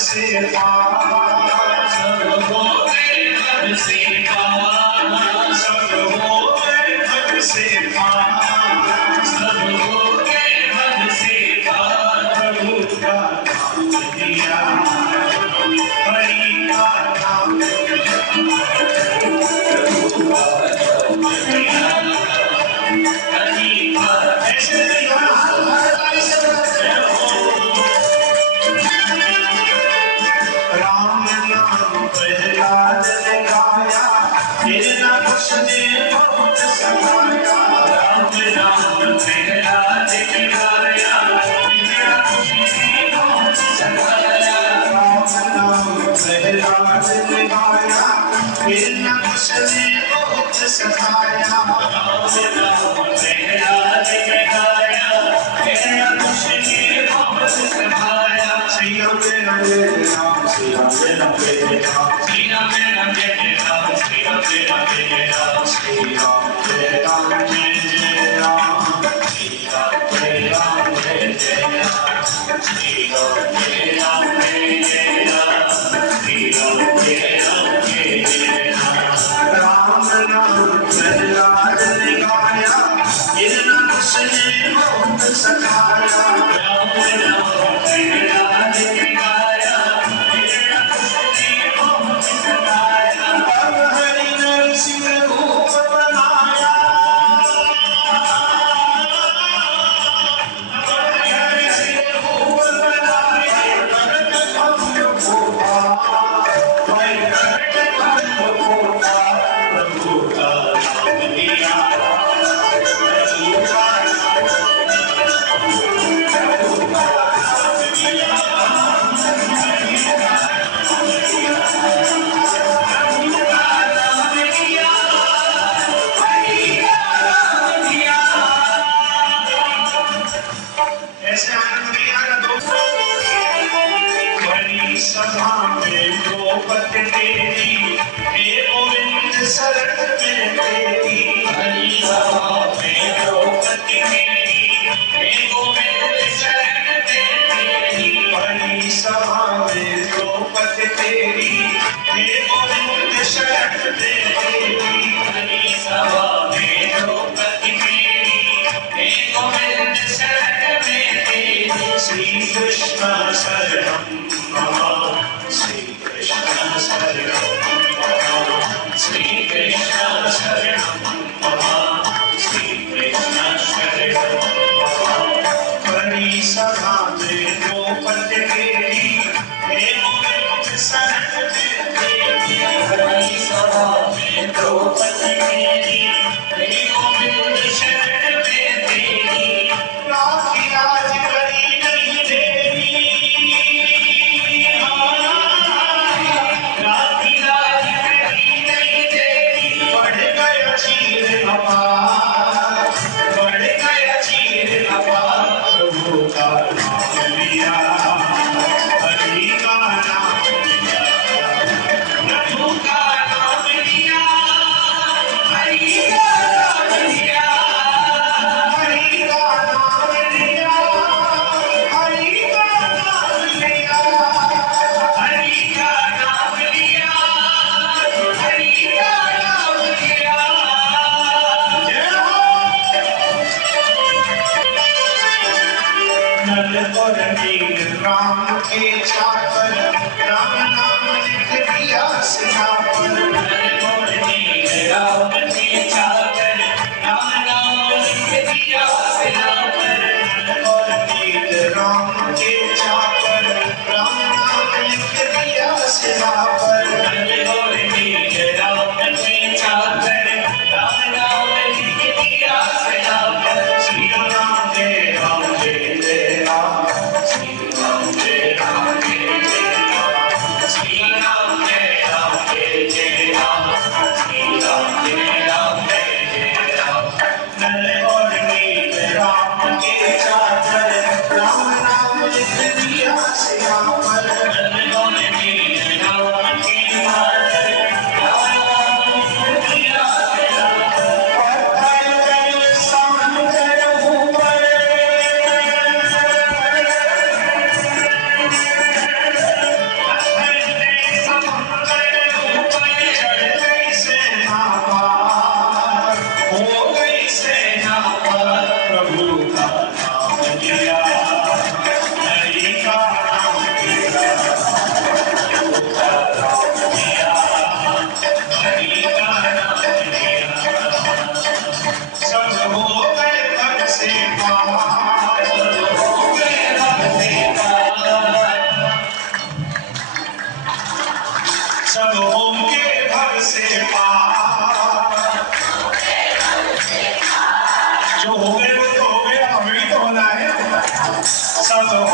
से पार, सब हो गए हद से पार, सब हो गए हद से पार, सब हो गए हद से पार। प्रभु का नाम लिया, हरि का नाम लिया, प्रभु का नाम लिया, हरि का। ऐसे नहीं होना, हर बारी से बोलते रहो। राम नाम प्रहलाद ने गाया, फिर न उसने बहुत सताया। राम नाम प्रहलाद ने गाया, फिर न उसने बहुत सताया। राम नाम प्रहलाद ने गाया, फिर न उसने बहुत सताया। राम नाम प्रहलाद ने गाया, फिर न उसने बहुत सताया। श्री राम जय राम, श्री राम जय राम, श्री राम जय राम, श्री राम जय राम, श्री राम जय राम, जय राम, श्री राम जय राम, जय राम, श्री राम जय राम, जय राम, श्री राम जय राम, जय राम। राम नाम प्रहलाद ने गाया, फिर न उसने बहुत सताया। राम नाम प्रहलाद ने गाया, फिर न उसने बहुत सताया। तब हरि नरसिंह रूप बनाया, हरि सिंह रूप बनाया। भरत भंग होता, वही भरत भंग होता। प्रभु का नाम लिया, प्रभु का ऐसे आनंद लिया ना दोस्तों। बड़ी सभा में द्रौपदी तेरी, हे गोविंद शरण में तेरी। बड़ी सभा में द्रौपदी तेरी, हे गोविंद शरण में तेरी। बड़ी सभा में द्रौपदी तेरी, हे गोविंद शरण में तेरी। बड़ी सभा में द्रौपदी तेरी, हे गोविंद शरण में तेरी। श्री कृष्ण शरणं मम, श्री कृष्ण शरणं मम, श्री कृष्ण शरणं मम, श्री कृष्ण शरणं मम। बड़ी सभा में द्रौपदी तेरी, हे गोविंद शरण में तेरी। बड़ी सभा में द्रौपदी तेरी, हे गोविंद शरण में तेरी। राखी राज करी नहीं देवी, राखी राज करी नहीं देवी। बढ़ गया चीर अपार, बढ़ गया चीर अपार। प्रभु का नाम लिया, हरि का नाम लिया, प्रभु का नाम लिया, हरि का नाम लिया, हरि का नाम लिया, हरि का नाम लिया, हरि का नाम लिया, हरि का नाम लिया। जय हो। नल और नील राम के चाकर, राम नाम लिख दिया सिया पर। नल और नील राम के चाकर, राम नाम लिख दिया सिया पर। नल और नील राम के चाकर, राम नाम लिख दिया सिया पर। नल और नील राम के चाकर, राम नाम लिख दिया सिया पर। श्री राम जय राम, जय राम, श्री राम जय राम, जय राम, श्री राम जय राम, जय राम, श्री राम जय सब